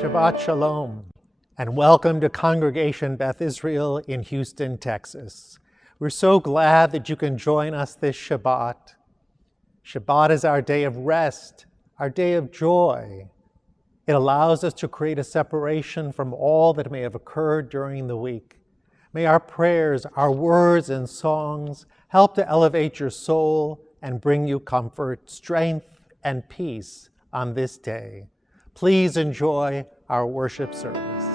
Shabbat Shalom, and welcome to Congregation Beth Israel in Houston, Texas. We're so glad that you can join us this Shabbat. Shabbat is our day of rest, our day of joy. It allows us to create a separation from all that may have occurred during the week. May our prayers, our words, and songs help to elevate your soul and bring you comfort, strength, and peace on this day. Please enjoy our worship service.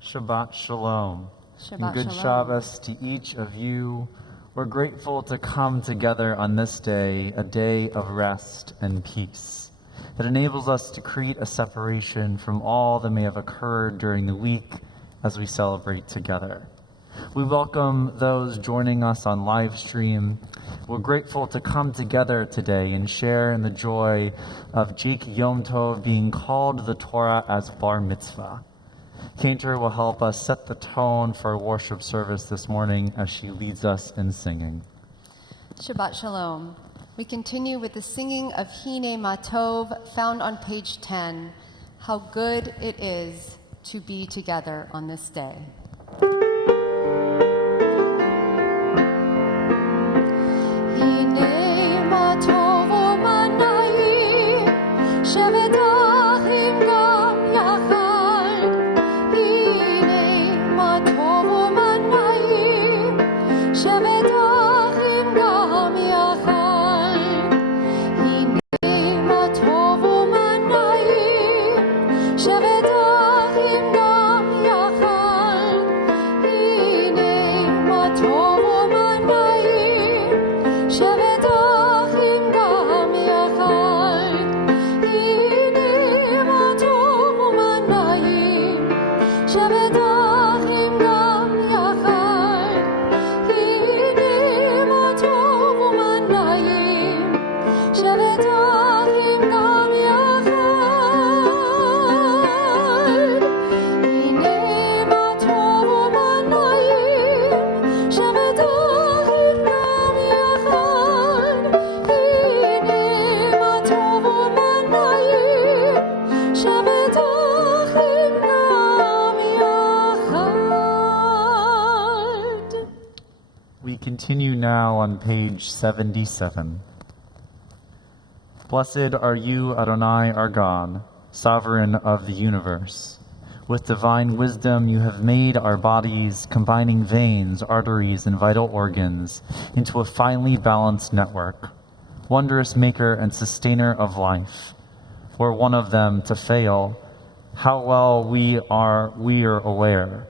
Shabbat Shalom. Shabbat Good Shalom. Shabbos to each of you. We're grateful to come together on this day, a day of rest and peace that enables us to create a separation from all that may have occurred during the week as we celebrate together. We welcome those joining us on live stream. We're grateful to come together today and share in the joy of Jake Yom Tov being called to the Torah as Bar Mitzvah. Cantor will help us set the tone for worship service this morning as she leads us in singing. Shabbat Shalom. We continue with the singing of Hine Matov, found on page 10. How good it is to be together on this day. Hine Matov u'manai, shevet achim gam yachad. Shevet achim gam yachad, hine ma tov u'manai. Shevet achim gam yachad, on page 77. Blessed are you, Adonai, our God, sovereign of the universe. With divine wisdom you have made our bodies, combining veins, arteries, and vital organs into a finely balanced network. Wondrous maker and sustainer of life. Were one of them to fail, how well we are aware.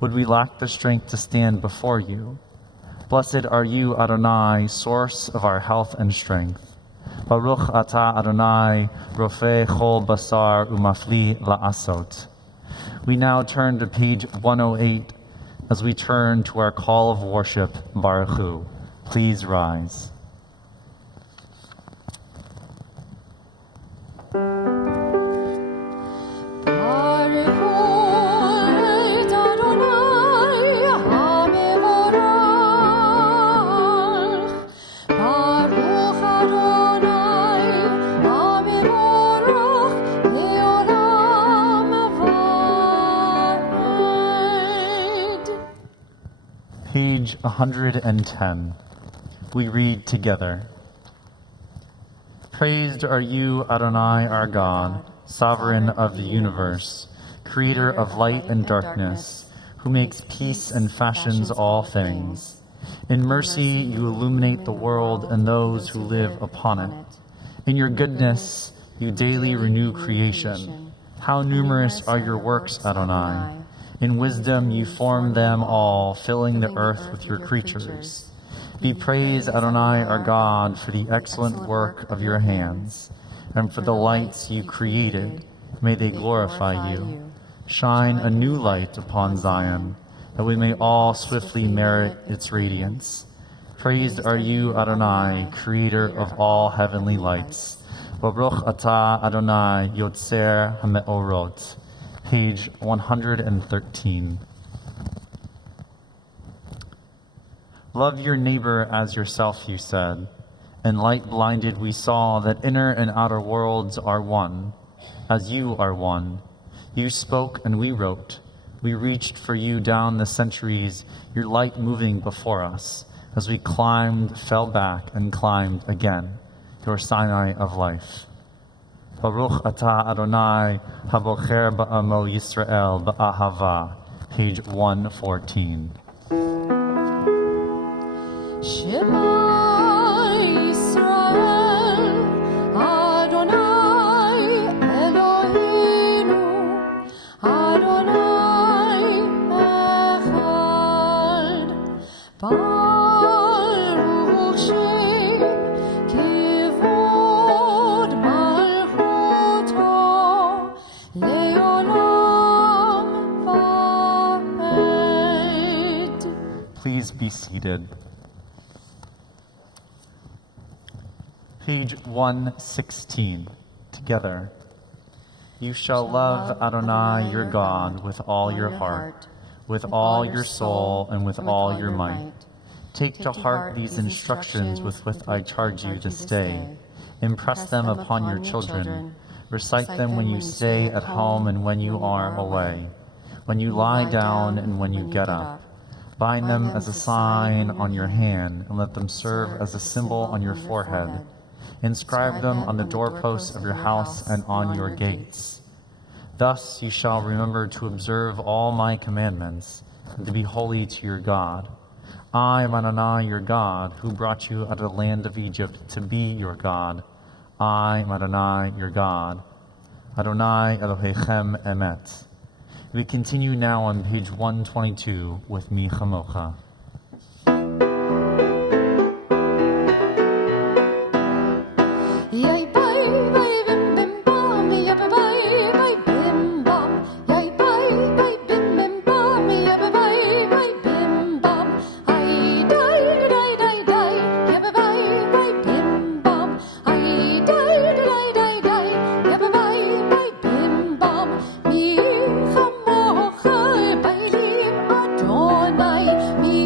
Would we lack the strength to stand before you? Blessed are you, Adonai, source of our health and strength. Baruch atah Adonai, rofeh chol basar umafli la'asot. We now turn to page 108 as we turn to our call of worship, Baruch Hu. Please rise. Page 110. We read together. Praised are you, Adonai, our God, sovereign of the universe, creator of light and darkness, who makes peace and fashions all things. In mercy you illuminate the world and those who live upon it. In your goodness you daily renew creation. How numerous are your works, Adonai. In wisdom you form them all, filling the earth with your creatures. Be praised, Adonai, our God, for the excellent work of your hands, and for the lights you created. May they glorify you. Shine a new light upon Zion, that we may all swiftly merit its radiance. Praised are you, Adonai, creator of all heavenly lights. Baruch atah Adonai, Yotzer HaMe'orot. Page 113. Love your neighbor as yourself, you said. And light blinded we saw that inner and outer worlds are one, as you are one. You spoke and we wrote. We reached for you down the centuries, your light moving before us. As we climbed, fell back, and climbed again, your Sinai of life. Baruch atah Adonai, habocher ba'amo Yisrael ba'ahava. Page 114. Shema Yisrael, Adonai Eloheinu, Adonai Echad. Baruch Shem Kivod Malchuto Leolam Va'ed. Please be seated. Page 116, together. You shall love Adonai your God with all your heart, with all your soul, and with all your might. Take to heart these instructions with which I charge you this day. Impress them upon your children. Recite them when you stay at home and when you are away, when you lie down and when you get up. Bind them as a sign on your hand, and let them serve as a symbol on your forehead. Inscribe them on the doorposts of your house and on your gates. Thus you shall remember to observe all my commandments, and to be holy to your God. I am Adonai your God, who brought you out of the land of Egypt to be your God. I am Adonai your God. Adonai Elohechem Emet. We continue now on page 122 with Mi Chamocha. Mi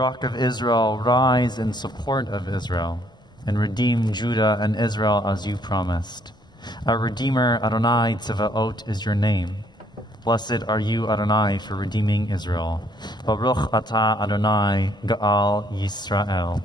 Rock of Israel, rise in support of Israel, and redeem Judah and Israel as you promised. Our Redeemer, Adonai Tzevaot, is your name. Blessed are you, Adonai, for redeeming Israel. Baruch atah Adonai, Ga'al Yisrael.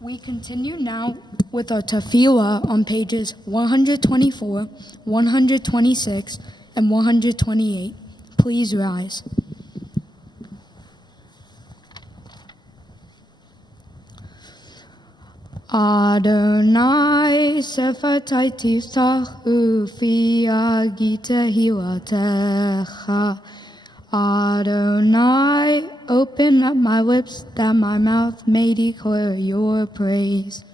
We continue now with our tefillah on pages 124, 126, and 128. Please rise. Adonai sefatai tiftach ufi agita hilatecha. Adonai, open up my lips that my mouth may declare your praise.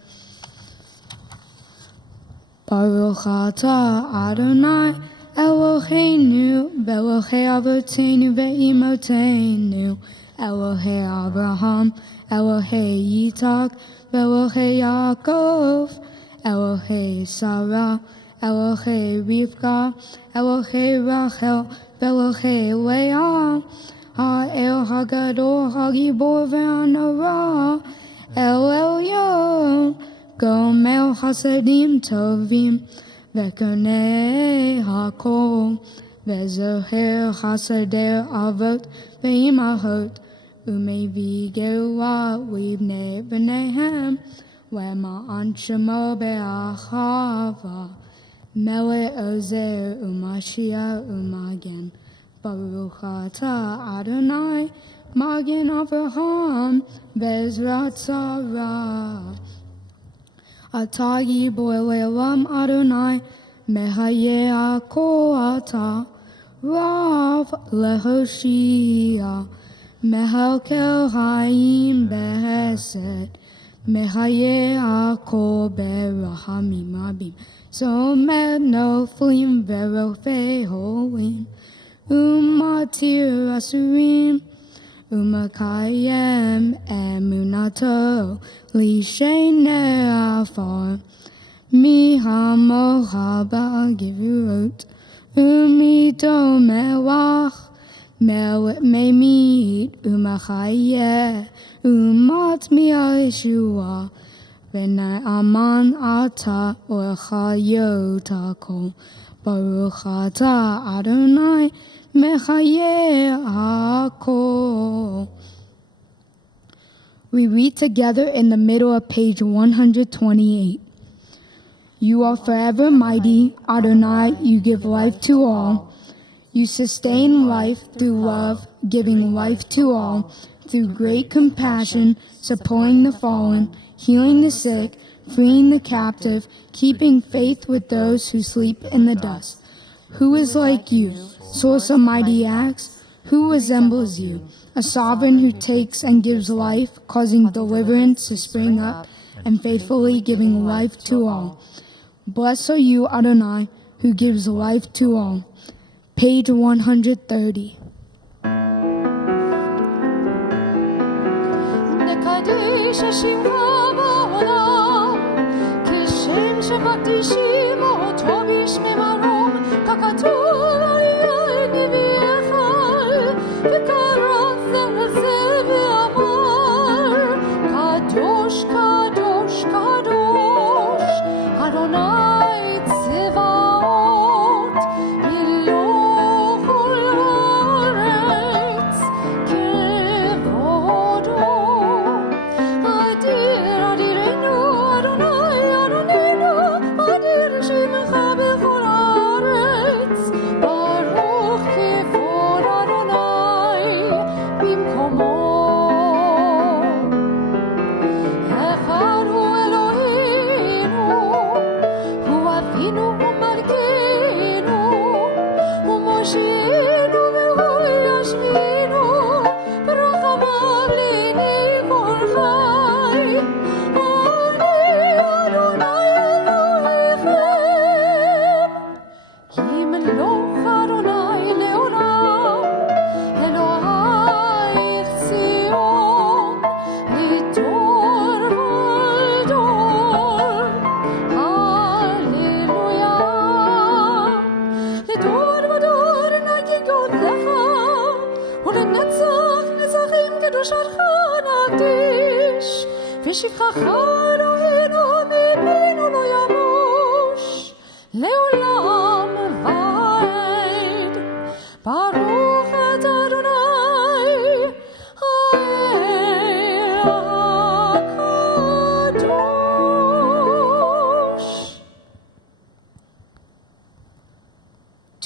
Baruch atah Adonai Eloheinu Belohei Avotenu ve'imotenu Elohei Abraham Elohei Yitzhak Elohei Yaakov Elohei Sarah Elohei Rivka Elohei Rachel Elohei Leah Ha'el Hagadol Hagibor ve'anora El Elyon Gomel Hasadim Tovim Ve'konei Hakol Ve'zoher Hasader Avot Ve'imahot Umevi Gewa Livnei B'neihem Ve'ma'an Shemo Be'achava Mele Ozer Umashia Umagen Baruch atah Adonai Magen Avraham Bezrat Sarah Atah Gibor Le'olam Adonai Mehaye Akol Atah Rav Lehoshia Mehalkel Haim Behesed Mehaye Akol Berahamim Rabim Somed Noflim Verofei Holim Umatir Asurim Umakayem Emunato Lishene Afar Mihamoha Ba'agivurot Umito Mewach Memit Umachaye Umat Mi'Yeshua V'nai Aman Ata Orchayotako Baruch atah Adonai Mechaye Hakol. We read together in the middle of page 128. You are forever mighty, Adonai, you give life to all. You sustain life through love, giving life to all, through great compassion, supporting the fallen, healing the sick, freeing the captive, keeping faith with those who sleep in the dust. Who is like you, source of mighty acts? Who resembles you, a sovereign who takes and gives life, causing deliverance to spring up, and faithfully giving life to all? Blessed are you, Adonai, who gives life to all. Page 130. Adonai, Adonai,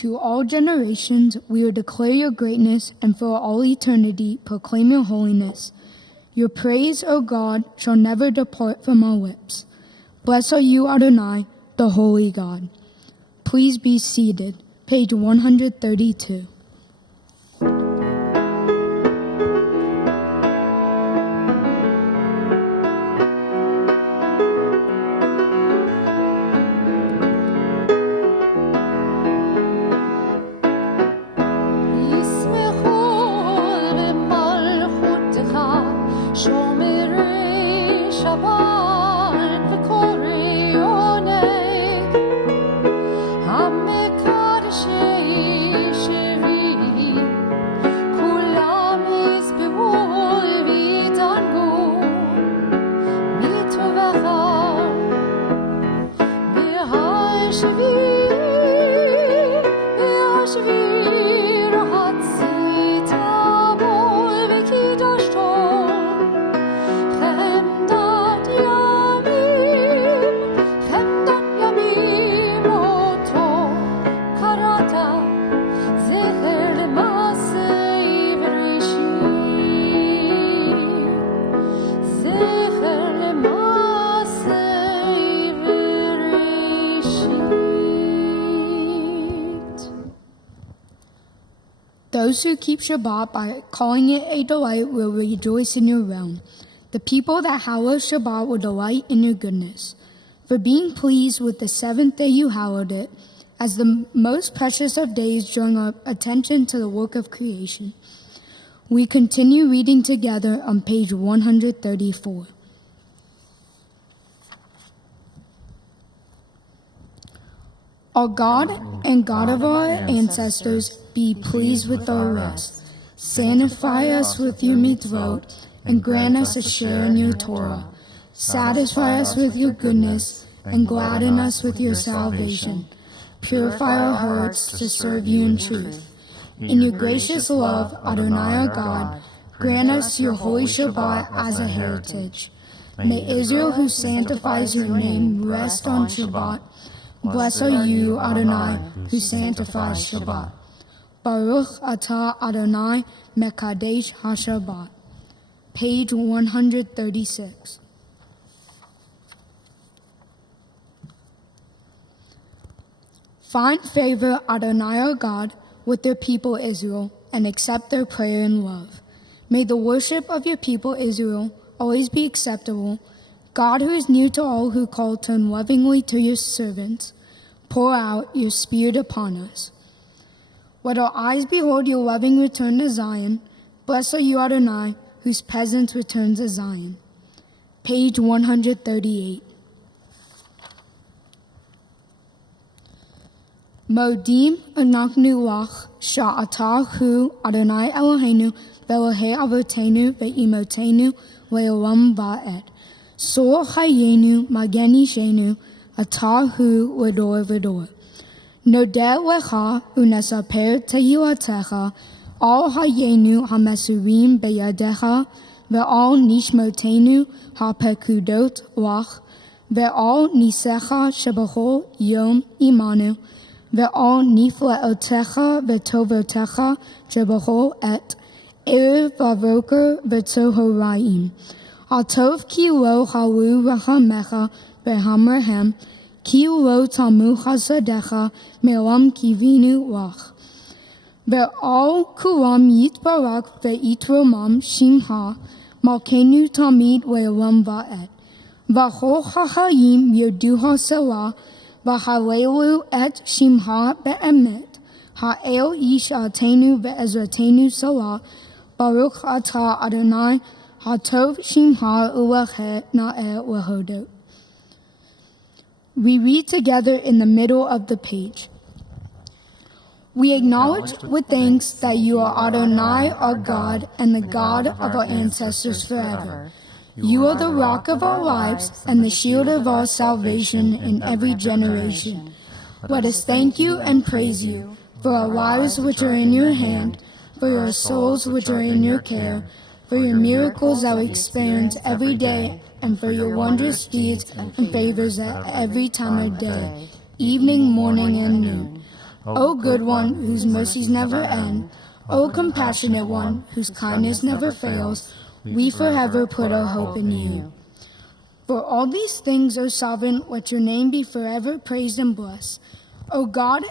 To all generations we will declare your greatness, and for all eternity proclaim your holiness. Your praise, O God, shall never depart from our lips. Blessed are you, Adonai, the holy God. Please be seated. Page 132. Those who keep Shabbat by calling it a delight will rejoice in your realm. The people that hallow Shabbat will delight in your goodness. For being pleased with the seventh day you hallowed it, as the most precious of days, drawing our attention to the work of creation. We continue reading together on page 134. Our God and God of our ancestors, be pleased with our rest. Sanctify us with your mitzvot, and grant us a share in your Torah. Satisfy us with your goodness, and gladden us with your salvation. Purify our hearts to serve you in truth. In your gracious love, Adonai our God, grant us your holy Shabbat as a heritage. May Israel who sanctifies your name rest on Shabbat. Blessed are you, Adonai, who sanctifies Shabbat. Baruch atah Adonai mekadesh HaShabbat. Page 136. Find favor, Adonai our God, with their people Israel, and accept their prayer in love. May the worship of your people Israel always be acceptable. God, who is near to all who call, turn lovingly to your servants. Pour out your Spirit upon us. Let our eyes behold your loving return to Zion. Blessed are you, Adonai, whose presence returns to Zion. Page 138. Modim anachnu lach sha'atah hu Adonai Eloheinu ve'Elohei avotenu ve'imotenu le'olam va'ed. Sor chayenu mageni shenu atah hu v'dor v'dor. Nodeh lecha unesaper tehilatecha al hayenu hamesurim beyadecha ve'al nishmotenu hapekudot lach ve'al nisecha shebachol yom imanu ve'al nifleotecha v'tovotecha shebachol et erev vavoker v'tohoraim. Atov ki lo halu rahamecha ve'hamrahem ki lo tamu chasadecha me'olam kivinu lach. Ve'al kulam yitbarak ve'itromam shimha malkenu tamid le'olam va'ed. V'chol hachayim yoduha selah v'halelu et shimha be'emet. Ha'el ish atenu ve'ezratenu selah. Baruch atah Adonai Hatov Shimha Uleche Na'eh Lehodot. We read together in the middle of the page. We acknowledge with thanks that you are Adonai, our God, and the God of our ancestors forever. You are the rock of our lives and the shield of our salvation in every generation. Let us thank you and praise you for our lives which are in your hand, for your souls which are in your care, for your miracles that we experience every day, and for your wondrous deeds and favors at every time of day, evening, morning, and noon. O good one, whose mercies never end, O compassionate one, whose kindness never fails, we forever put our hope in you. For all these things, O sovereign, let your name be forever praised and blessed. O God,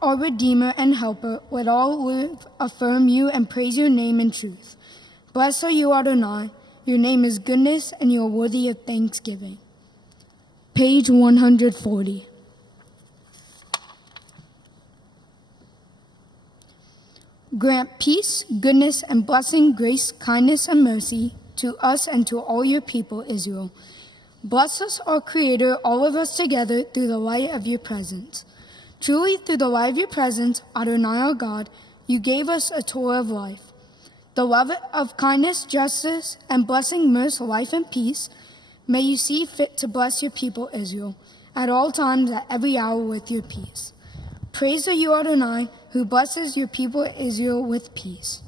our Redeemer and Helper, let all live, affirm you, and praise your name in truth. Blessed are you, Adonai. Your name is goodness, and you are worthy of thanksgiving. Page 140. Grant peace, goodness, and blessing, grace, kindness, and mercy to us and to all your people, Israel. Bless us, our Creator, all of us together, through the light of your presence. Truly, through the light of your presence, Adonai, our God, you gave us a Torah of life. The love of kindness, justice, and blessing, mercy, life, and peace, may you see fit to bless your people, Israel, at all times, at every hour, with your peace. Praise to you, Adonai, who blesses your people, Israel, with peace.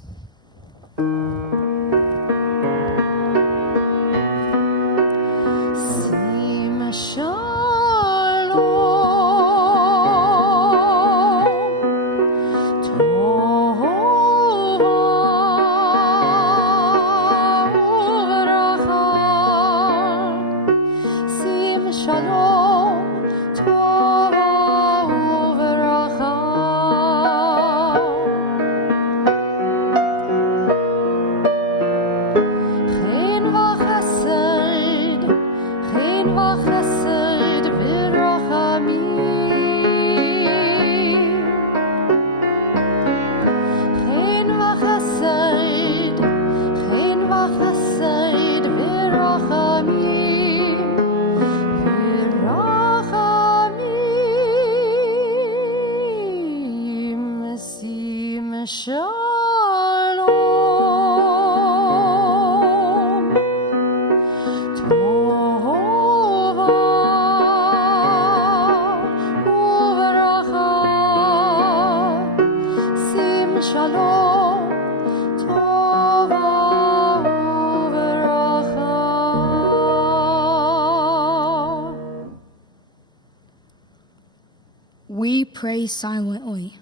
We pray silently.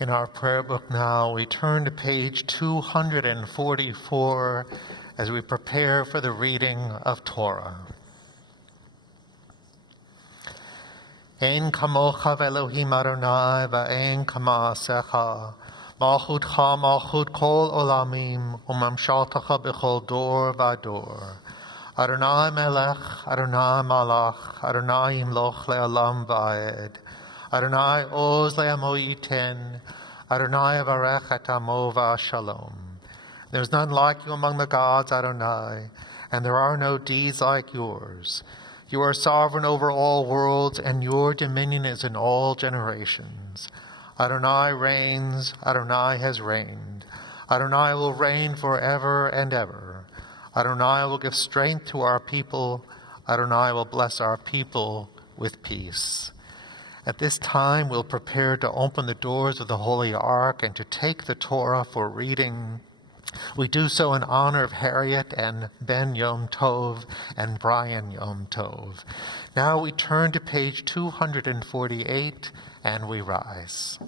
In our prayer book now, we turn to page 244 as we prepare for the reading of Torah. Ein kamocha ve'Elohim Adonai va'ein kamasecha. Malchutcha malchut kol olamim umamshaltacha b'chol dor v'ador. Adonai melech, Adonai malach, Adonai yimloch le'olam va'ed. Adonai oz le'amo yiten, Adonai avarech et amo va'shalom. There is none like you among the gods, Adonai, and there are no deeds like yours. You are sovereign over all worlds, and your dominion is in all generations. Adonai reigns, Adonai has reigned. Adonai will reign forever and ever. Adonai will give strength to our people. Adonai will bless our people with peace. At this time, we'll prepare to open the doors of the Holy Ark and to take the Torah for reading. We do so in honor of Harriet and Ben Yom Tov and Brian Yom Tov. Now we turn to page 248 and we rise.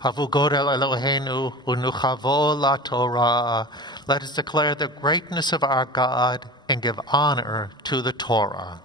Havugorel Eloheinu unuchavo la Torah. Let us declare the greatness of our God and give honor to the Torah.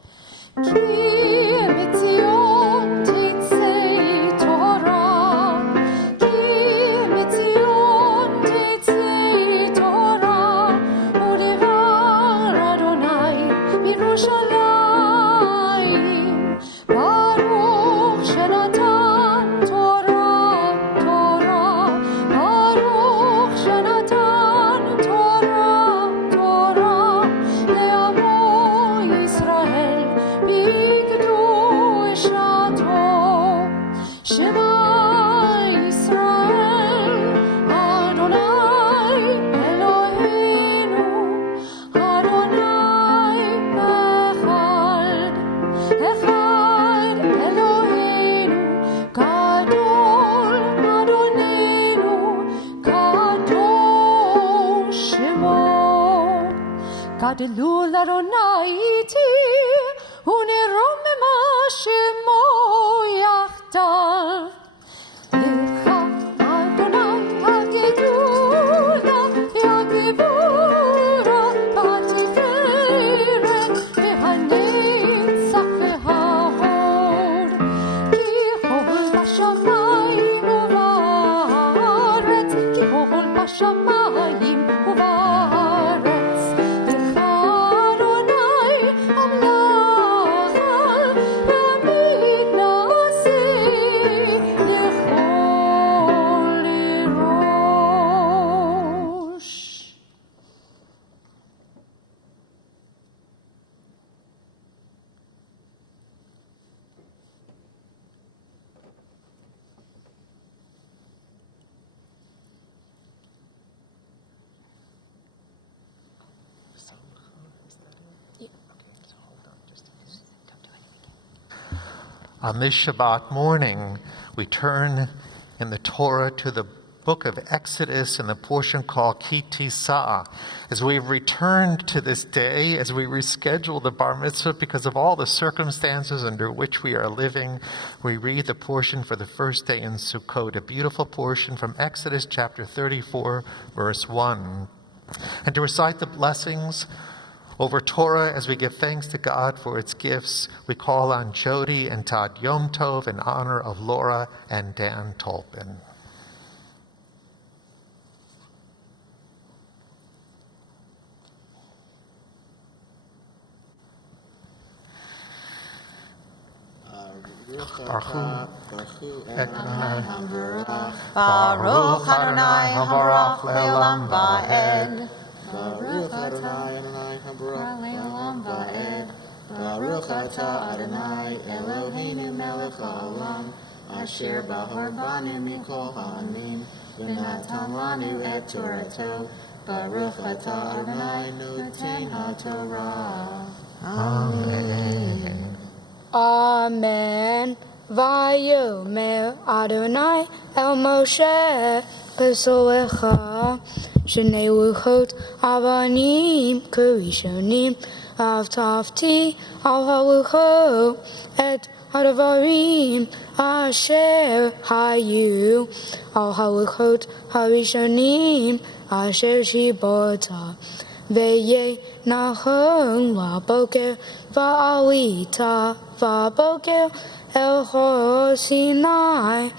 Gadlul Adonai iti, uneromema shemo yachdav. Lecha Adonai hagedula, hagevura, hatiferet, vehanetzach vehahod. Ki hol bashamayim uvaretz, ki hol bashamayim uvaretz. On this Shabbat morning, we turn in the Torah to the book of Exodus and the portion called Ki Tisa. As we've returned to this day, as we reschedule the Bar Mitzvah because of all the circumstances under which we are living, we read the portion for the first day in Sukkot, a beautiful portion from Exodus chapter 34, verse 1. And to recite the blessings over Torah, as we give thanks to God for its gifts, we call on Jody and Todd Yom Tov in honor of Laura and Dan Tolpin. Baruch Adonai Habarach Le'olam Va'ed. Baruch Adonai Adonai Habarach Le'olam Va'ed. Baruch Atah Adonai Eloheinu Melech Haolam Asher Bahar Banu Mikol Ha'anim V'naseh natan lanu et Torato. Baruch atah Adonai noten haTorah. Amen. Amen. Vayomer Adonai el Moshe Pesolecha Shnei Luchot Avanim Kerishonim Avtavti al haluchot et hadavarim asher hayu al haluchot harishonim asher shibota veye nachon laboker va'alita va'boker el hor Sinai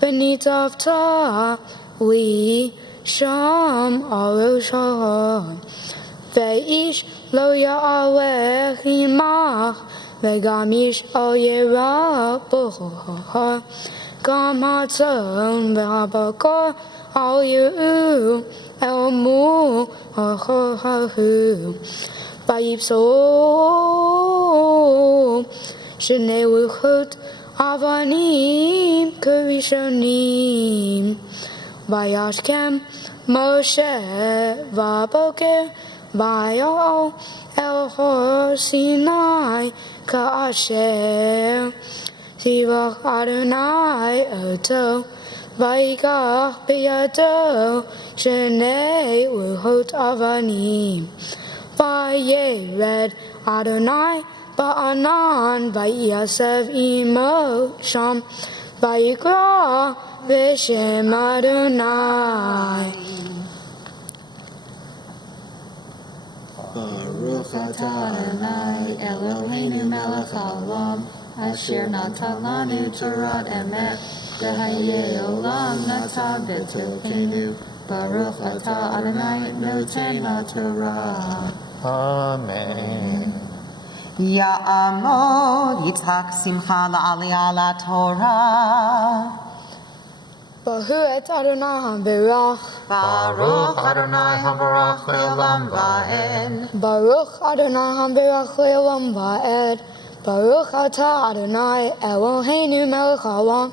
v'nitavta li sham arosh ha'ar ve'ish lo ya'alech imach v'gam ish al yerah b'chol ha'ar gam hatzon v'habakor al yeru el mu ha'chor ha'hu v'yipsol shnei luchot avanim kerishonim vayashkem Moshe v'boker vayol el hor Sinai ka'asher tivach Adonai oto vayikach biyado shnei luchot avanim vayered Adonai ba'anan vayasev imo sham vayikra v'shem Adonai. Baruch atah Adonai Eloheinu melech haolam asher natan lanu Torat emet v'hayei olam natan b'tzedekenu. Baruch atah Adonai noten haTorah. Amen. Ya'amod Yitzhak simcha la'aliyah laTorah. Bahu et Adonai haberach. Baruch Adonai habarach le'olam va'ed. Baruch Adonai haberach le'olam va'ed. Baruch atah Adonai Eloheinu melech haolam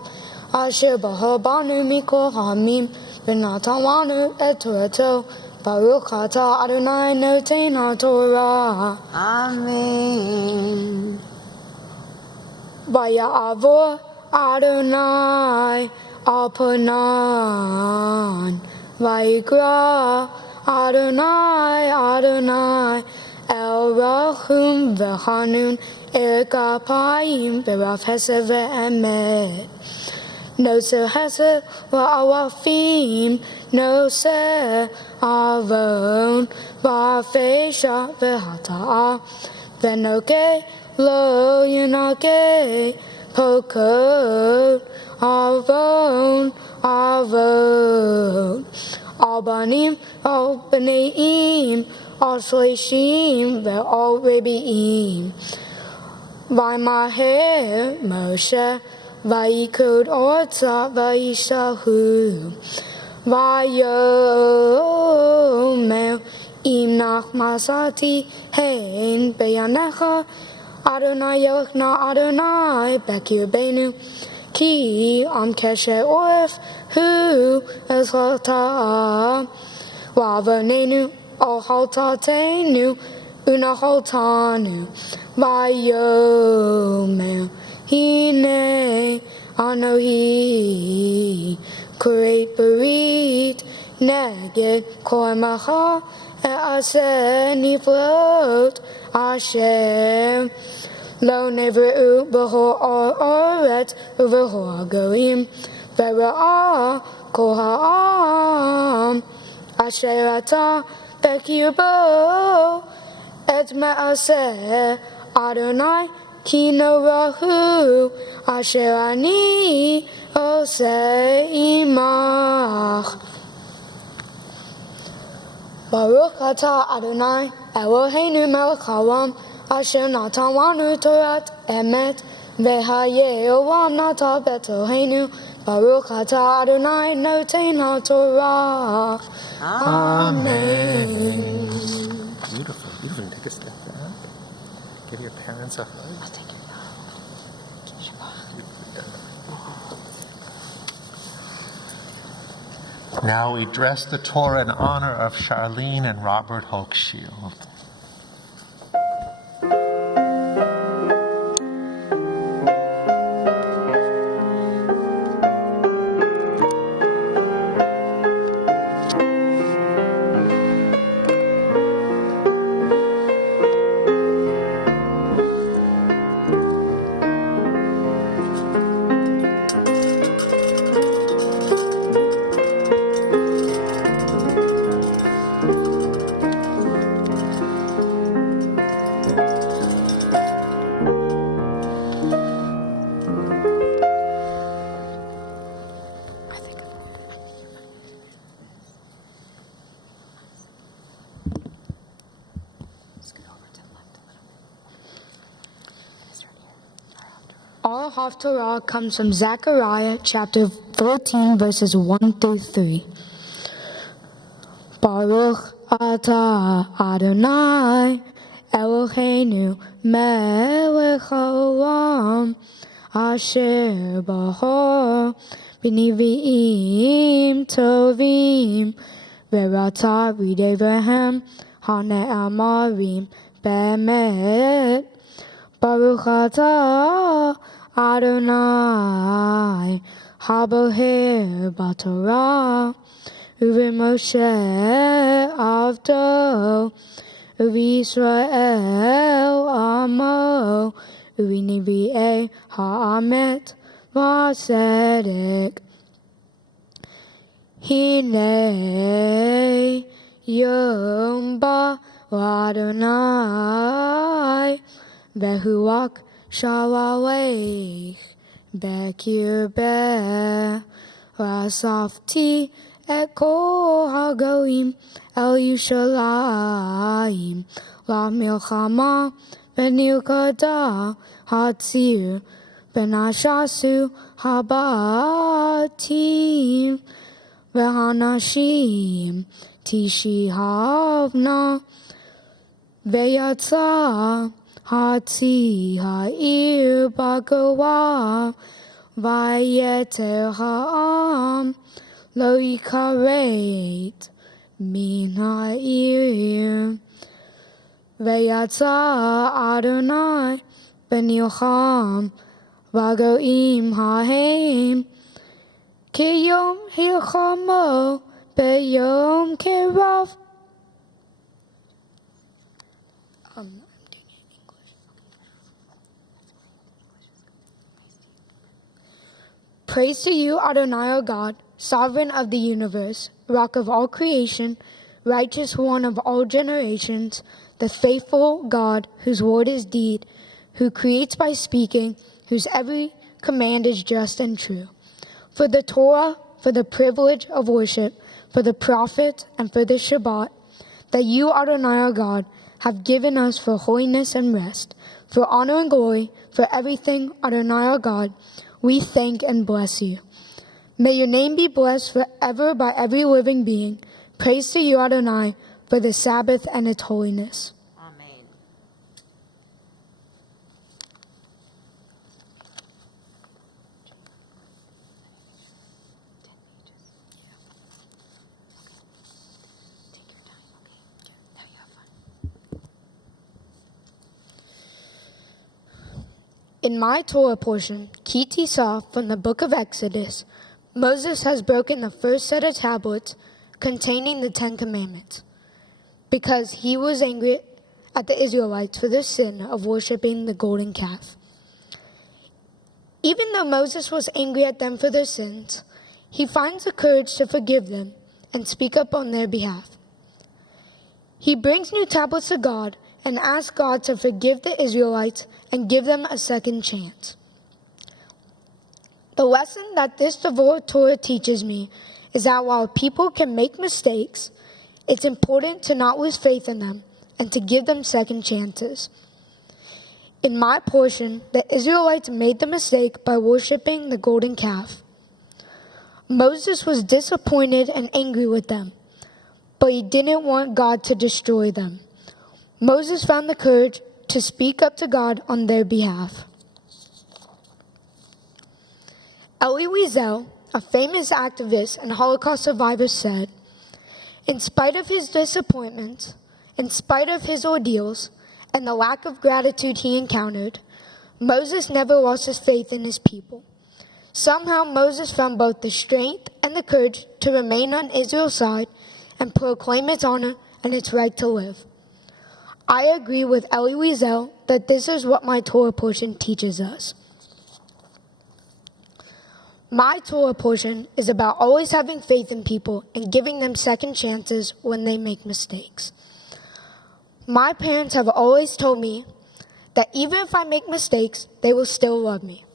asher bahar banu mikol ha'amim v'natan lanu et Torato. Baruch atah Adonai noten haTorah. Amen. Vaya'avor Adonai al Panan vayikra Adonai Adonai el rachum v'chanun er kapayim v'rav hesed ve'emet noser hesed v'awafim noser avon v'afesha v'hata'ah v'nokeh lo yunakeh pokod avon avon al banim al bneim al shlishim ve'al rebi'im vaymaher Moshe vayikod orza vayishahu vayomer im nach masati hein beyanecha Adonai Yelchna Adonai Bekir Benu Ki Am Keshe Oref Hu Ezrata Lavonenu Al Haltatenu Una Haltanu Vayomer Hine Anohi Kureit Berit Neged Kormacha E'aseh Niflot Asher Lo Nevreu B'chol Oret V'chol Hagoyim V'ra'ah Kol Ha'am Asher Ata Bekir Bo Et Me'aseh Adonai Ki Norahu Asher Ani Oseh Imach Baruch atah Adonai Eloheinu melech haolam asher natan lanu Torat emet v'hayei olam natan b'Eloheinu Baruch atah Adonai noten haTorah. Amen. Beautiful. Beautiful. Take a step back. Give your parents a hug. I'll take your hug. Now we address the Torah in honor of Charlene and Robert Hochschild. Our Haftarah comes from Zechariah chapter 14, verses 1 through 3. Baruch atah Adonai Eloheinu melech haolam asher bahor b'nevi'im tovim ve'rata b'devahem hane'amarim be'emet. Baruch atah Adonai haboher b'Torah u'v'Moshe avdo u'v'Yisrael amo u'v'nevi'ei ha'amet v'asedek. Hinei yom ba Adonai Behuak shalawech bekirbe rasafti et kol hagoim el Yushalayim la milchama benilkada hatzir benashasu habatim vehanashim tishihavna veyatza Hatzi ha'ir b'goa v'yeter ha'am lo yikaret min ha'ir v'yatza Adonai b'nilcham v'goim ha'hem kiyom hilchamo b'yom kerav. Praise to you, Adonai, O God, sovereign of the universe, rock of all creation, righteous one of all generations, the faithful God, whose word is deed, who creates by speaking, whose every command is just and true. For the Torah, for the privilege of worship, for the prophet, and for the Shabbat, that you, Adonai, O God, have given us for holiness and rest, for honor and glory, for everything, Adonai, O God, we thank and bless you. May your name be blessed forever by every living being. Praise to you, Adonai, for the Sabbath and its holiness. Amen. In my Torah portion, Kiti saw from the book of Exodus, Moses has broken the first set of tablets containing the 10 Commandments because he was angry at the Israelites for their sin of worshiping the golden calf. Even though Moses was angry at them for their sins, he finds the courage to forgive them and speak up on their behalf. He brings new tablets to God and asks God to forgive the Israelites and give them a second chance. The lesson that this devoted Torah teaches me is that while people can make mistakes, it's important to not lose faith in them and to give them second chances. In my portion, the Israelites made the mistake by worshiping the golden calf. Moses was disappointed and angry with them, but he didn't want God to destroy them. Moses found the courage to speak up to God on their behalf. Elie Wiesel, a famous activist and Holocaust survivor, said, "In spite of his disappointments, in spite of his ordeals, and the lack of gratitude he encountered, Moses never lost his faith in his people. Somehow Moses found both the strength and the courage to remain on Israel's side and proclaim its honor and its right to live." I agree with Elie Wiesel that this is what my Torah portion teaches us. My Torah portion is about always having faith in people and giving them second chances when they make mistakes. My parents have always told me that even if I make mistakes, they will still love me.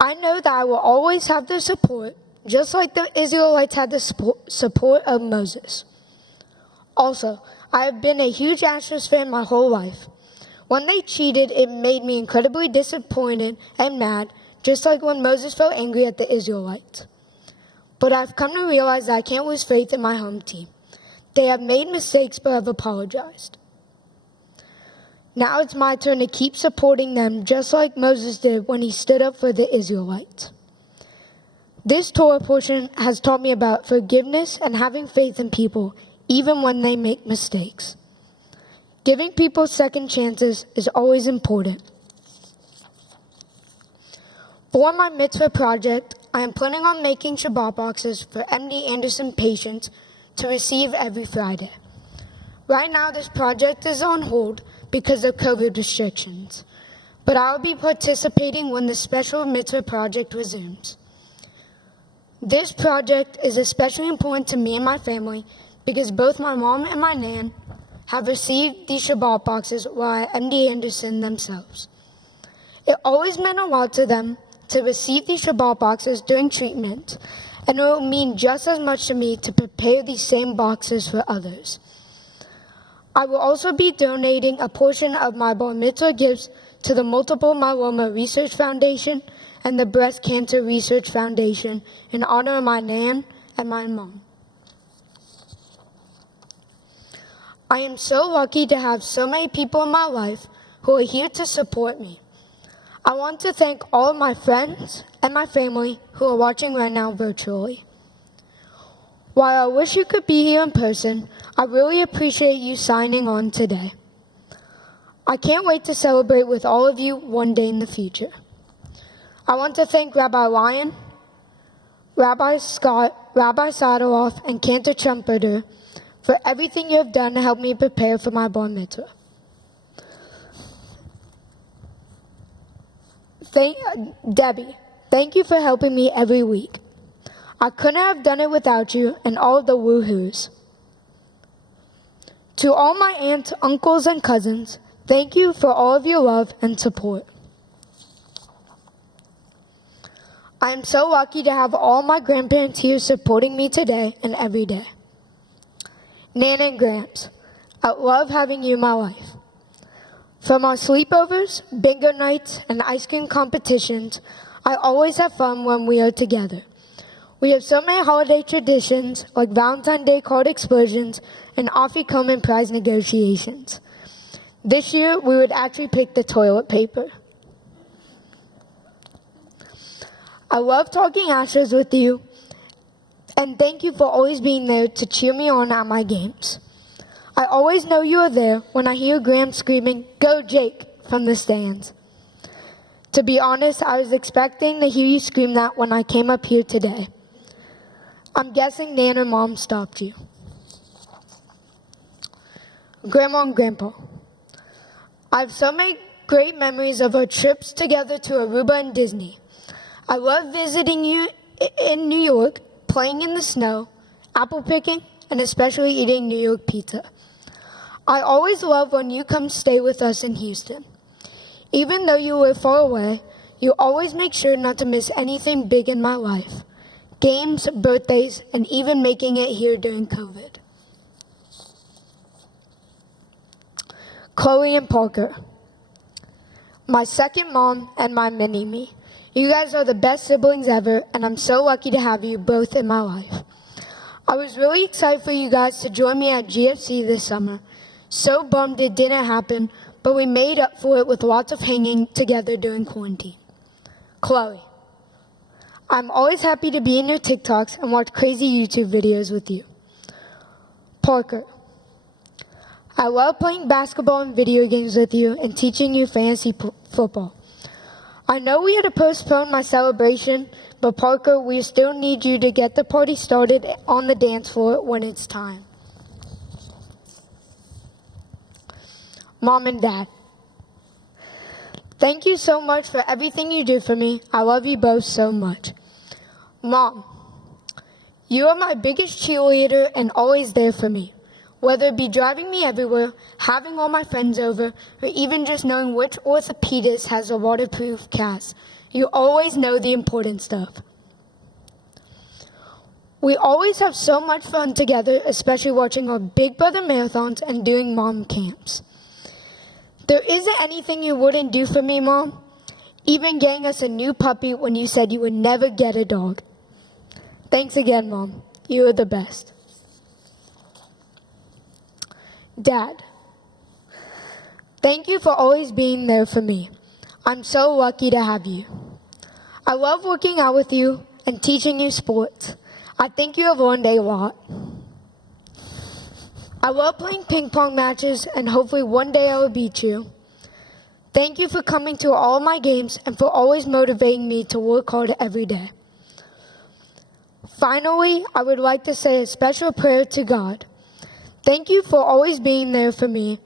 I know that I will always have their support, just like the Israelites had the support of Moses. Also, I have been a huge Astros fan my whole life. When they cheated, it made me incredibly disappointed and mad, just like when Moses felt angry at the Israelites. But I've come to realize that I can't lose faith in my home team. They have made mistakes but have apologized. Now it's my turn to keep supporting them just like Moses did when he stood up for the Israelites. This Torah portion has taught me about forgiveness and having faith in people even when they make mistakes. Giving people second chances is always important. For my mitzvah project, I am planning on making Shabbat boxes for MD Anderson patients to receive every Friday. Right now, this project is on hold because of COVID restrictions, but I will be participating when the special mitzvah project resumes. This project is especially important to me and my family because both my mom and my nan have received these Shabbat boxes while at MD Anderson themselves. It always meant a lot to them to receive these Shabbat boxes during treatment, and it will mean just as much to me to prepare these same boxes for others. I will also be donating a portion of my Bar Mitzvah gifts to the Multiple Myeloma Research Foundation and the Breast Cancer Research Foundation in honor of my nan and my mom. I am so lucky to have so many people in my life who are here to support me. I want to thank all of my friends and my family who are watching right now virtually. While I wish you could be here in person, I really appreciate you signing on today. I can't wait to celebrate with all of you one day in the future. I want to thank Rabbi Lyon, Rabbi Scott, Rabbi Sadaloff, and Cantor Trumpeter for everything you have done to help me prepare for my bar mitzvah. Debbie, thank you for helping me every week. I couldn't have done it without you and all of the woohoos. To all my aunts, uncles, and cousins, thank you for all of your love and support. I am so lucky to have all my grandparents here supporting me today and every day. Nana and Gramps, I love having you in my life. From our sleepovers, bingo nights, and ice cream competitions, I always have fun when we are together. We have so many holiday traditions like Valentine's Day card explosions and Afikoman prize negotiations. This year, we would actually pick the toilet paper. I love talking Astros with you, and thank you for always being there to cheer me on at my games. I always know you are there when I hear Graham screaming, "Go Jake," from the stands. To be honest, I was expecting to hear you scream that when I came up here today. I'm guessing Nan or Mom stopped you. Grandma and Grandpa, I have so many great memories of our trips together to Aruba and Disney. I love visiting you in New York, playing in the snow, apple picking, and especially eating New York pizza. I always love when you come stay with us in Houston. Even though you live far away, you always make sure not to miss anything big in my life. Games, birthdays, and even making it here during COVID. Chloe and Parker, my second mom and my mini-me. You guys are the best siblings ever, and I'm so lucky to have you both in my life. I was really excited for you guys to join me at GFC this summer. So bummed it didn't happen, but we made up for it with lots of hanging together during quarantine. Chloe, I'm always happy to be in your TikToks and watch crazy YouTube videos with you. Parker, I love playing basketball and video games with you and teaching you fantasy football. I know we had to postpone my celebration, but Parker, we still need you to get the party started on the dance floor when it's time. Mom and Dad, thank you so much for everything you do for me. I love you both so much. Mom, you are my biggest cheerleader and always there for me. Whether it be driving me everywhere, having all my friends over, or even just knowing which orthopedist has a waterproof cast, you always know the important stuff. We always have so much fun together, especially watching our Big Brother marathons and doing mom camps. There isn't anything you wouldn't do for me, Mom. Even getting us a new puppy when you said you would never get a dog. Thanks again, Mom. You are the best. Dad, thank you for always being there for me. I'm so lucky to have you. I love working out with you and teaching you sports. I think you have learned a lot. I love playing ping pong matches and hopefully one day I will beat you. Thank you for coming to all my games and for always motivating me to work hard every day. Finally, I would like to say a special prayer to God. Thank you for always being there for me.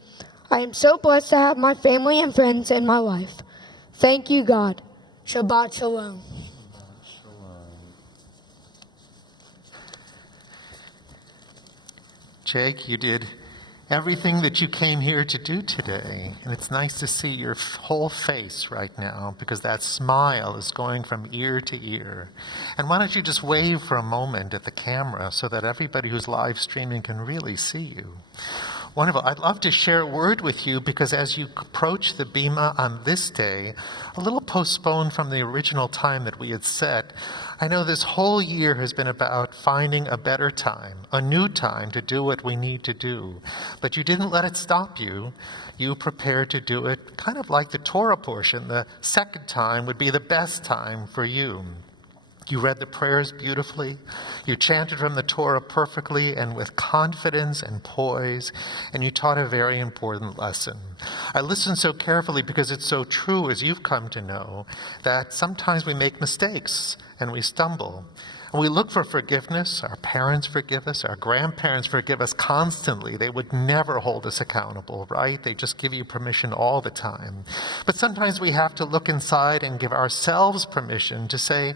I am so blessed to have my family and friends in my life. Thank you, God. Shabbat Shalom. Jake, you did everything that you came here to do today. And it's nice to see your whole face right now because that smile is going from ear to ear. And why don't you just wave for a moment at the camera so that everybody who's live streaming can really see you. Wonderful. I'd love to share a word with you because as you approach the Bima on this day, a little postponed from the original time that we had set, I know this whole year has been about finding a better time, a new time to do what we need to do. But you didn't let it stop you. You prepared to do it kind of like the Torah portion. The second time would be the best time for you. You read the prayers beautifully. You chanted from the Torah perfectly and with confidence and poise, and you taught a very important lesson. I listened so carefully because it's so true, as you've come to know, that sometimes we make mistakes and we stumble. And we look for forgiveness. Our parents forgive us. Our grandparents forgive us constantly. They would never hold us accountable, right? They just give you permission all the time. But sometimes we have to look inside and give ourselves permission to say,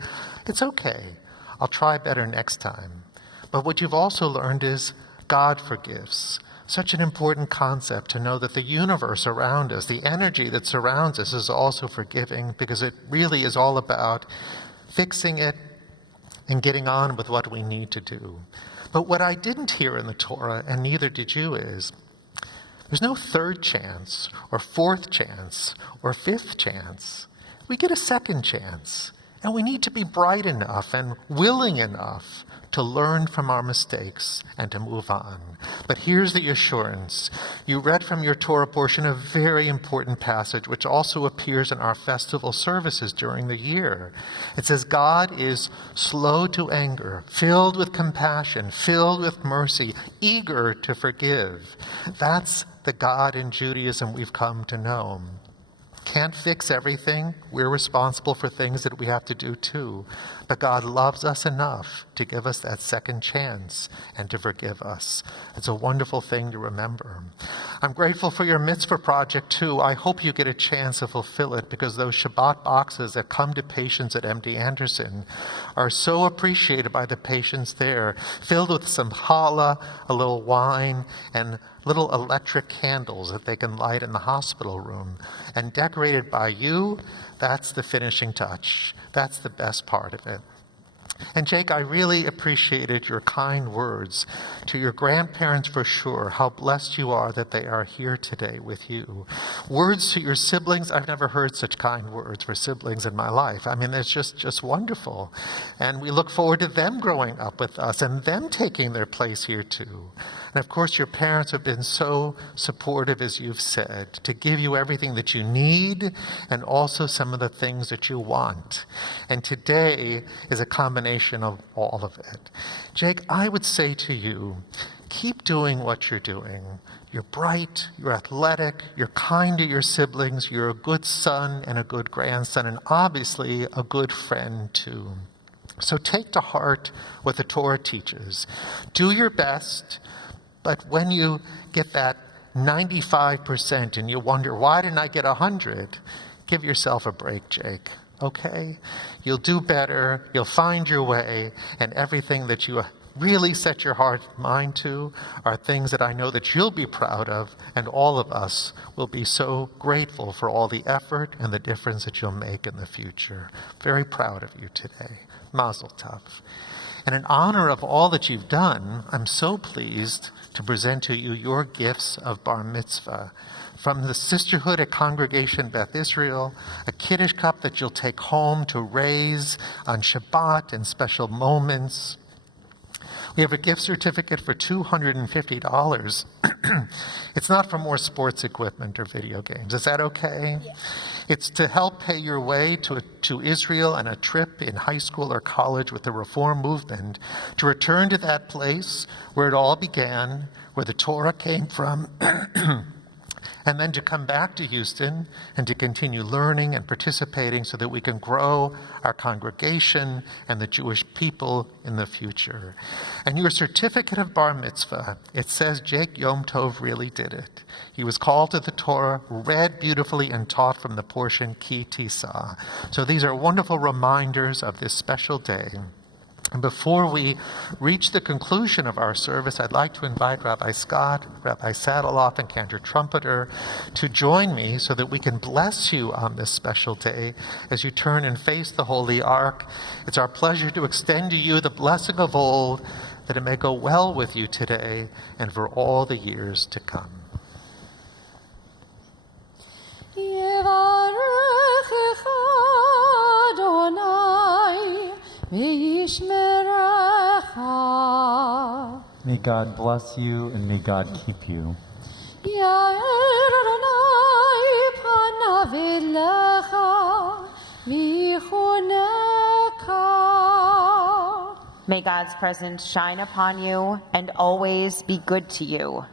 it's okay. I'll try better next time. But what you've also learned is God forgives. Such an important concept to know that the universe around us, the energy that surrounds us is also forgiving because it really is all about fixing it and getting on with what we need to do. But what I didn't hear in the Torah, and neither did you, is there's no third chance or fourth chance or fifth chance. We get a second chance. And we need to be bright enough and willing enough to learn from our mistakes and to move on. But here's the assurance. You read from your Torah portion a very important passage, which also appears in our festival services during the year. It says, God is slow to anger, filled with compassion, filled with mercy, eager to forgive. That's the God in Judaism we've come to know. Can't fix everything. We're responsible for things that we have to do too. But God loves us enough to give us that second chance and to forgive us. It's a wonderful thing to remember. I'm grateful for your mitzvah project too. I hope you get a chance to fulfill it because those Shabbat boxes that come to patients at MD Anderson are so appreciated by the patients there, filled with some challah, a little wine, and little electric candles that they can light in the hospital room. And decorated by you, that's the finishing touch. That's the best part of it. And Jake, I really appreciated your kind words to your grandparents for sure, how blessed you are that they are here today with you. Words to your siblings, I've never heard such kind words for siblings in my life. I mean, it's just wonderful. And we look forward to them growing up with us and them taking their place here too. And of course, your parents have been so supportive, as you've said, to give you everything that you need and also some of the things that you want. And today is a combination of all of it. Jake, I would say to you, keep doing what you're doing. You're bright, you're athletic, you're kind to your siblings, you're a good son and a good grandson, and obviously a good friend too. So take to heart what the Torah teaches. Do your best. But when you get that 95% and you wonder, why didn't I get 100? Give yourself a break, Jake, okay? You'll do better, you'll find your way, and everything that you really set your heart and mind to are things that I know that you'll be proud of, and all of us will be so grateful for all the effort and the difference that you'll make in the future. Very proud of you today. Mazel tov. And in honor of all that you've done, I'm so pleased to present to you your gifts of Bar Mitzvah. From the sisterhood at Congregation Beth Israel, a Kiddush cup that you'll take home to raise on Shabbat and special moments. We have a gift certificate for $250. It's not for more sports equipment or video games. Is that okay? Yeah. It's to help pay your way to Israel and a trip in high school or college with the Reform movement, to return to that place where it all began, where the Torah came from, and then to come back to Houston and to continue learning and participating so that we can grow our congregation and the Jewish people in the future. And your certificate of Bar Mitzvah, it says Jake Yom Tov really did it. He was called to the Torah, read beautifully, and taught from the portion Ki Tisa. So these are wonderful reminders of this special day. And before we reach the conclusion of our service, I'd like to invite Rabbi Scott, Rabbi Saddleoff, and Cantor Trumpeter to join me so that we can bless you on this special day as you turn and face the Holy Ark. It's our pleasure to extend to you the blessing of old, that it may go well with you today and for all the years to come. May God bless you and may God keep you. May God's presence shine upon you and always be good to you.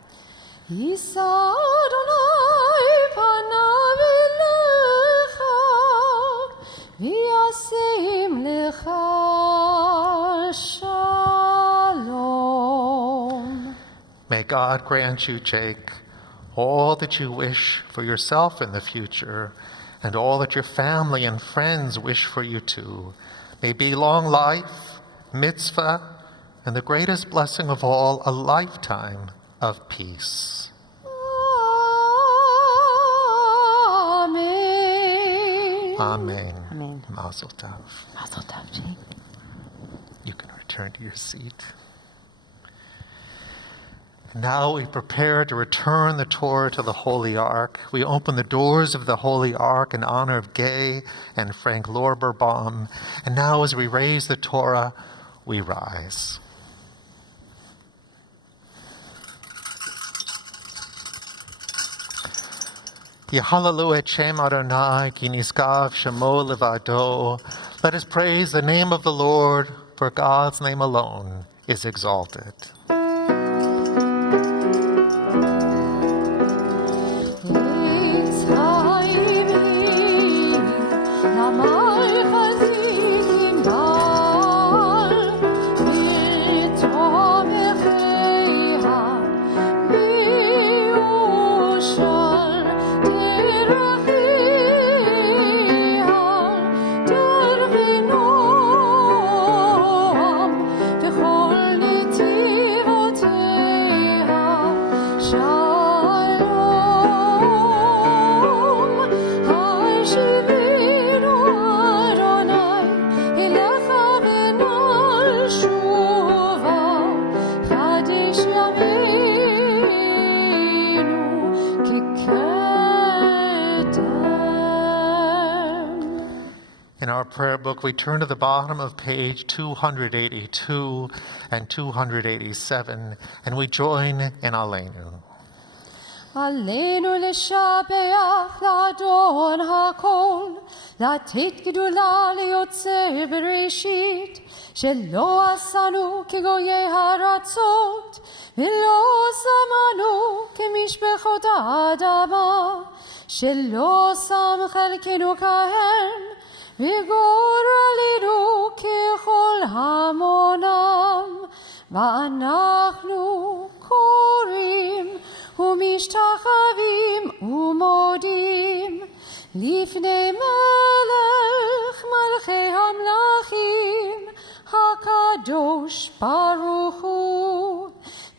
May God grant you, Jake, all that you wish for yourself in the future, and all that your family and friends wish for you too. May be long life, mitzvah, and the greatest blessing of all, a lifetime of peace. Amen. Amen. Mazel tov. Mazel tov, Jake. You can return to your seat. Now we prepare to return the Torah to the Holy Ark. We open the doors of the Holy Ark in honor of Gay and Frank Lorberbaum. And now as we raise the Torah, we rise. Yehalelu et Shem Adonai, ki niskav shemo levado. Let us praise the name of the Lord, for God's name alone is exalted. V'chol netivo קודש ימינו ככתם. In our prayer book, we turn to the bottom of page 282 and 287, and we join in Aleinu. עלינו לשבח לאדון הכל, לתת גדולה ליוצר בראשית, שלא עשנו כגויי הארצות, ולא שמנו כמשפחות האדמה, שלא שם חלקנו כהם, וגורלנו ככל המונם, ואנחנו קוראים ומשתחווים ומודים לפני מלך מלכי המלכים הקדוש ברוך הוא,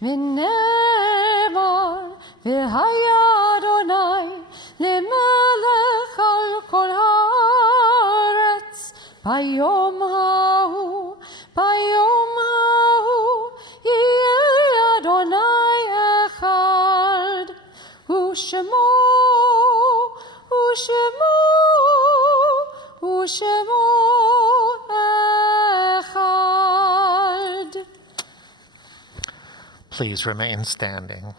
ונאמר והיה אדוני למלך על כל הארץ ביום ההוא, ביום ההוא יהיה אדוני אחד, ושמו, ושמו, ושמו אחד. Please remain standing.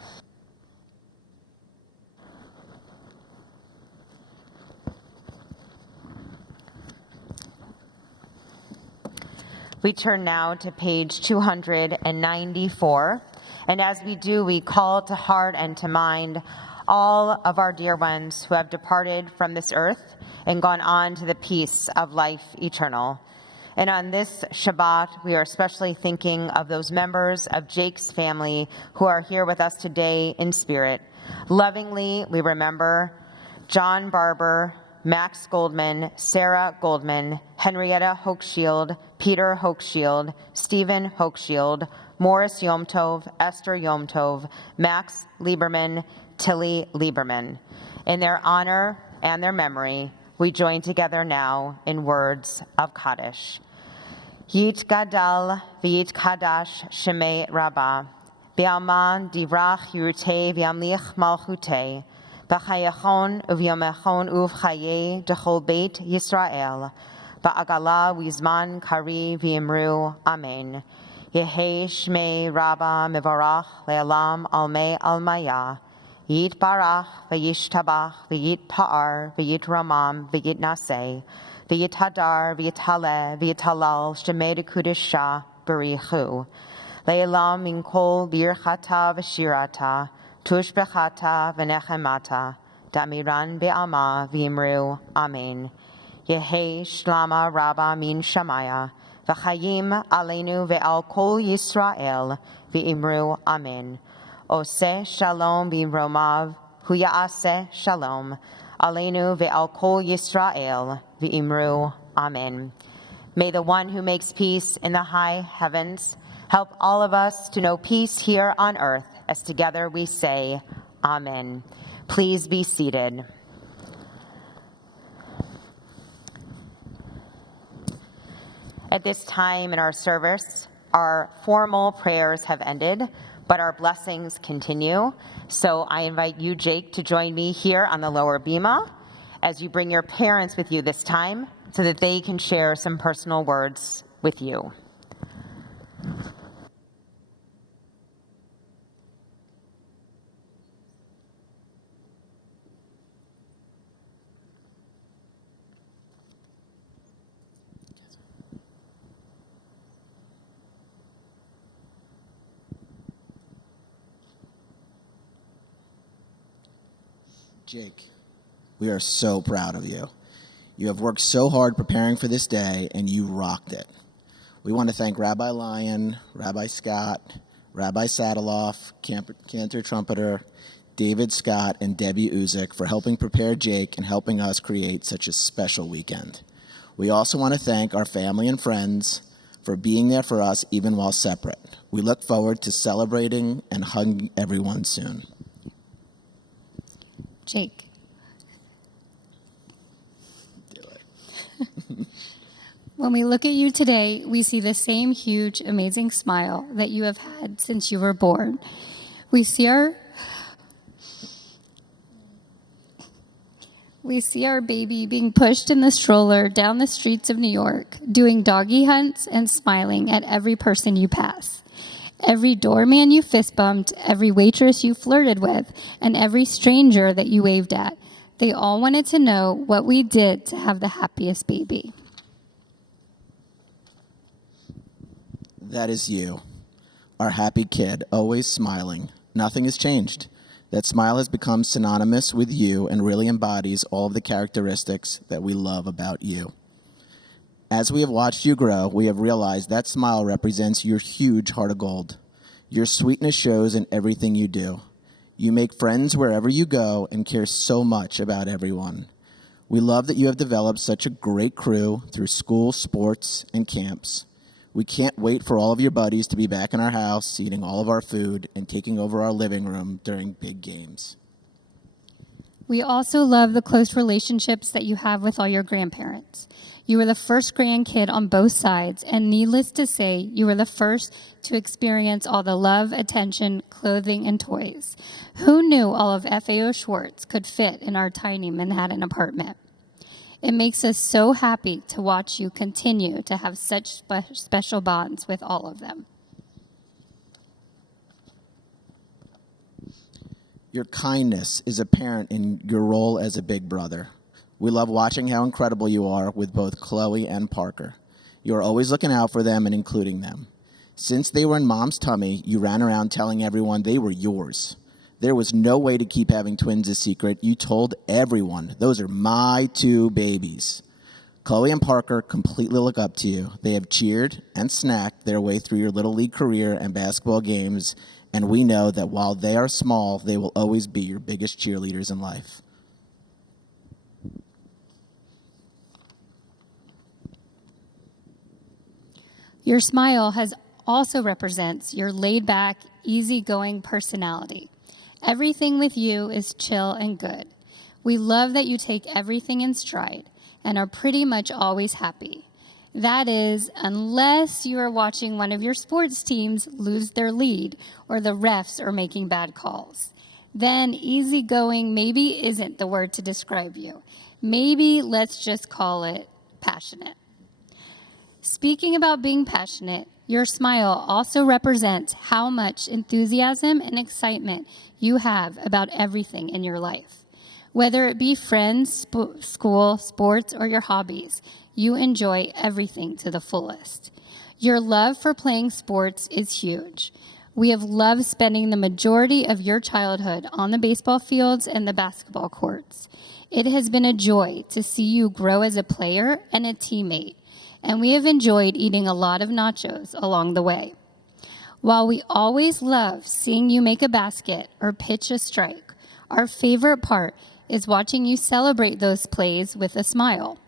We turn now to page 294, and as we do, we call to heart and to mind all of our dear ones who have departed from this earth and gone on to the peace of life eternal. And on this Shabbat, we are especially thinking of those members of Jake's family who are here with us today in spirit. Lovingly, we remember John Barber, Max Goldman, Sarah Goldman, Henrietta Hochschild, Peter Hochschild, Stephen Hochschild, Morris Yom Tov, Esther Yom Tov, Max Lieberman, Tilly Lieberman. In their honor and their memory, we join together now in words of Kaddish. Yit Gadal v'yit Kadash Shemei Rabbah, Be'alman divrach yirutei v'yamlich malchutei, B'chayachon uvyomechon uvchaye dechol beit Yisrael, Ba'agala v'zman kari v'imru Amen. Yehi Shmei Rabbah mevarach le'alam almei almaya, Yit barach v'yishtabach v'yit pa'ar v'yit ramam v'yit naseh, v'yit hadar v'yit haleh v'yit halal shemei dekudesha b'richu. Le'elam min kol birchata v'shirata, tushbechata v'nechemata, damiran be'alma v'imru Amen. Yehi shlama Rabbah min shamaya, v'chayim aleinu ve'al kol Yisrael v'imru Amen. Oseh shalom b'romav, hu ya'aseh shalom, aleinu ve'al kol Yisrael v'imru Amen. May the one who makes peace in the high heavens help all of us to know peace here on earth, as together we say, Amen. Please be seated. At this time in our service, our formal prayers have ended, but our blessings continue. So I invite you, Jake, to join me here on the lower bima as you bring your parents with you this time so that they can share some personal words with you. Jake, we are so proud of you. You have worked so hard preparing for this day, and you rocked it. We want to thank Rabbi Lyon, Rabbi Scott, Rabbi Sadaloff, cantor trumpeter, David Scott, and Debbie Uzik for helping prepare Jake and helping us create such a special weekend. We also want to thank our family and friends for being there for us even while separate. We look forward to celebrating and hugging everyone soon. Jake. Do it. When we look at you today, we see the same huge, amazing smile that you have had since you were born. We see our baby being pushed in the stroller down the streets of New York, doing doggy hunts and smiling at every person you pass. Every doorman you fist bumped, every waitress you flirted with, and every stranger that you waved at. They all wanted to know what we did to have the happiest baby. That is you, our happy kid, always smiling. Nothing has changed. That smile has become synonymous with you and really embodies all of the characteristics that we love about you. As we have watched you grow, we have realized that smile represents your huge heart of gold. Your sweetness shows in everything you do. You make friends wherever you go and care so much about everyone. We love that you have developed such a great crew through school, sports, and camps. We can't wait for all of your buddies to be back in our house, eating all of our food, and taking over our living room during big games. We also love the close relationships that you have with all your grandparents. You were the first grandkid on both sides, and needless to say, you were the first to experience all the love, attention, clothing, and toys. Who knew all of FAO Schwartz could fit in our tiny Manhattan apartment? It makes us so happy to watch you continue to have such special bonds with all of them. Your kindness is apparent in your role as a big brother. We love watching how incredible you are with both Chloe and Parker. You are always looking out for them and including them. Since they were in Mom's tummy, you ran around telling everyone they were yours. There was no way to keep having twins a secret. You told everyone, those are my two babies. Chloe and Parker completely look up to you. They have cheered and snacked their way through your Little League career and basketball games, and we know that while they are small, they will always be your biggest cheerleaders in life. Your smile also represents your laid-back, easygoing personality. Everything with you is chill and good. We love that you take everything in stride and are pretty much always happy. That is, unless you are watching one of your sports teams lose their lead or the refs are making bad calls. Then easygoing maybe isn't the word to describe you. Maybe let's just call it passionate. Speaking about being passionate, your smile also represents how much enthusiasm and excitement you have about everything in your life. Whether it be friends, school, sports, or your hobbies, you enjoy everything to the fullest. Your love for playing sports is huge. We have loved spending the majority of your childhood on the baseball fields and the basketball courts. It has been a joy to see you grow as a player and a teammate, and we have enjoyed eating a lot of nachos along the way. While we always love seeing you make a basket or pitch a strike, our favorite part is watching you celebrate those plays with a smile.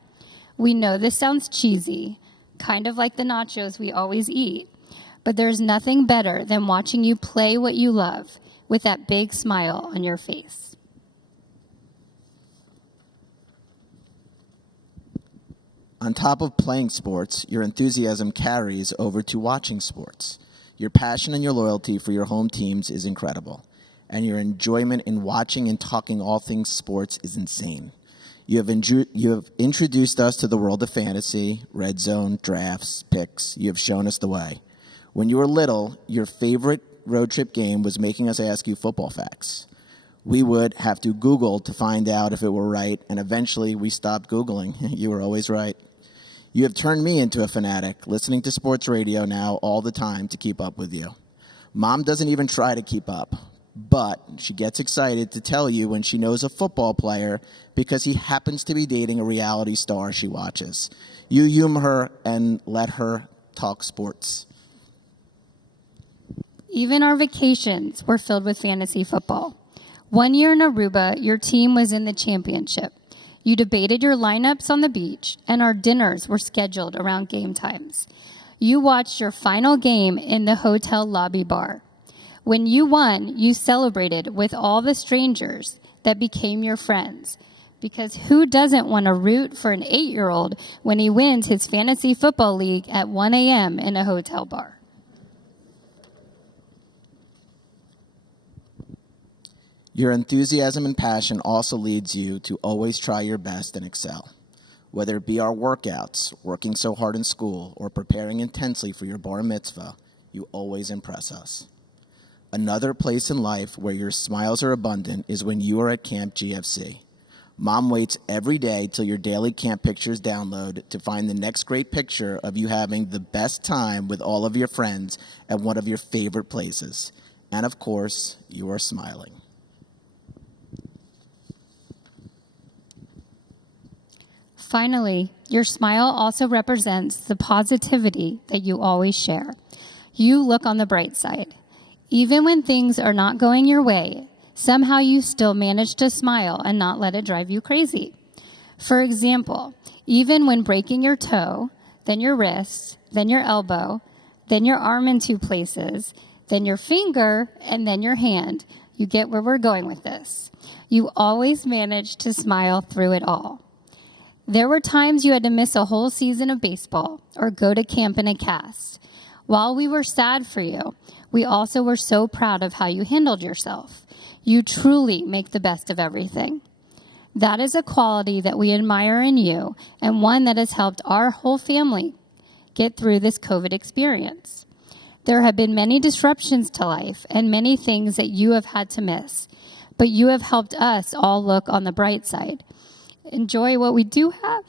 We know this sounds cheesy, kind of like the nachos we always eat, but there's nothing better than watching you play what you love with that big smile on your face. On top of playing sports, your enthusiasm carries over to watching sports. Your passion and your loyalty for your home teams is incredible, and your enjoyment in watching and talking all things sports is insane. You have introduced us to the world of fantasy, red zone, drafts, picks. You have shown us the way. When you were little, your favorite road trip game was making us ask you football facts. We would have to Google to find out if it were right, and eventually we stopped Googling. You were always right. You have turned me into a fanatic, listening to sports radio now all the time to keep up with you. Mom doesn't even try to keep up, but she gets excited to tell you when she knows a football player because he happens to be dating a reality star she watches. You humor her and let her talk sports. Even our vacations were filled with fantasy football. One year in Aruba, your team was in the championship. You debated your lineups on the beach, and our dinners were scheduled around game times. You watched your final game in the hotel lobby bar. When you won, you celebrated with all the strangers that became your friends. Because who doesn't want to root for an 8-year-old when he wins his fantasy football league at 1 a.m. in a hotel bar? Your enthusiasm and passion also leads you to always try your best and excel. Whether it be our workouts, working so hard in school, or preparing intensely for your bar mitzvah, you always impress us. Another place in life where your smiles are abundant is when you are at Camp GFC. Mom waits every day till your daily camp pictures download to find the next great picture of you having the best time with all of your friends at one of your favorite places. And of course, you are smiling. Finally, your smile also represents the positivity that you always share. You look on the bright side. Even when things are not going your way, somehow you still manage to smile and not let it drive you crazy. For example, even when breaking your toe, then your wrist, then your elbow, then your arm in 2 places, then your finger, and then your hand, you get where we're going with this. You always manage to smile through it all. There were times you had to miss a whole season of baseball or go to camp in a cast. While we were sad for you, we also were so proud of how you handled yourself. You truly make the best of everything. That is a quality that we admire in you and one that has helped our whole family get through this COVID experience. There have been many disruptions to life and many things that you have had to miss, but you have helped us all look on the bright side. Enjoy what we do have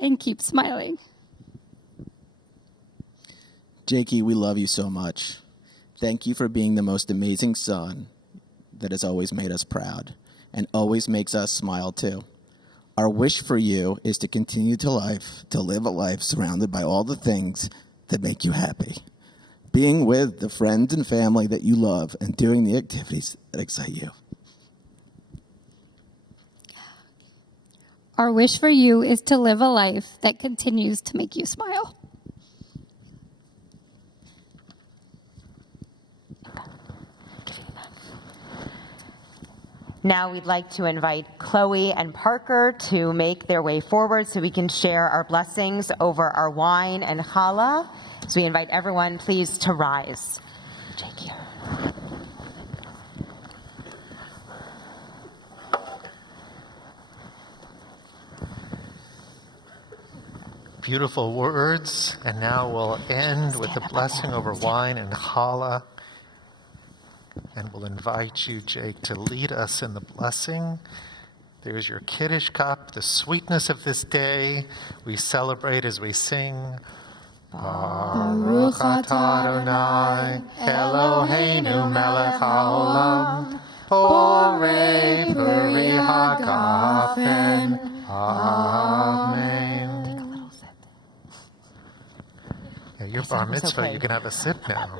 and keep smiling. Jakey, we love you so much. Thank you for being the most amazing son that has always made us proud and always makes us smile too. Our wish for you is to continue to live a life surrounded by all the things that make you happy. Being with the friends and family that you love and doing the activities that excite you. Our wish for you is to live a life that continues to make you smile. Now we'd like to invite Chloe and Parker to make their way forward so we can share our blessings over our wine and challah. So we invite everyone, please, to rise. Jake here. Beautiful words, and now we'll end with the blessing over wine and challah. And we'll invite you, Jake, to lead us in the blessing. There's your Kiddush cup, the sweetness of this day. We celebrate as we sing. Baruch atah Adonai, Eloheinu melech haolam, borei peri hagafen. Amen. Yeah, your bar mitzvah, okay. You can have a sip now.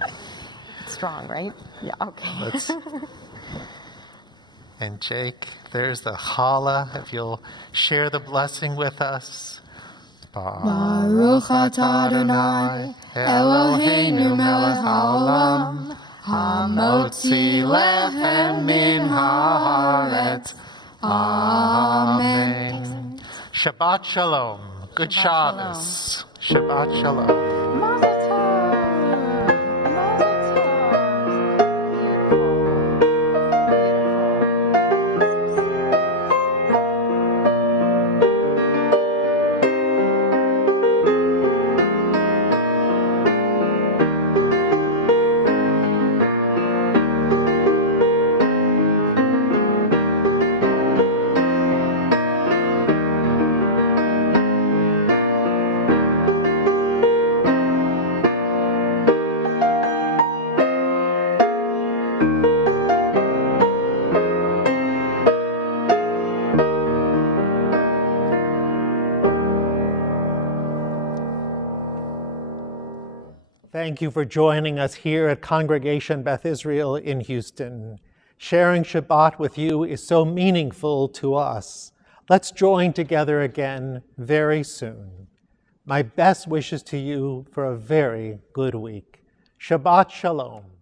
Strong, right? Yeah, okay. And Jake, there's the challah. If you'll share the blessing with us. Baruch atah Adonai, Eloheinu melech haolam, hamotzi lechem min haaretz. Amen. Shabbat shalom. Good Shabbos. Shabbat shalom. Thank you for joining us here at Congregation Beth Israel in Houston. Sharing Shabbat with you is so meaningful to us. Let's join together again very soon. My best wishes to you for a very good week. Shabbat Shalom.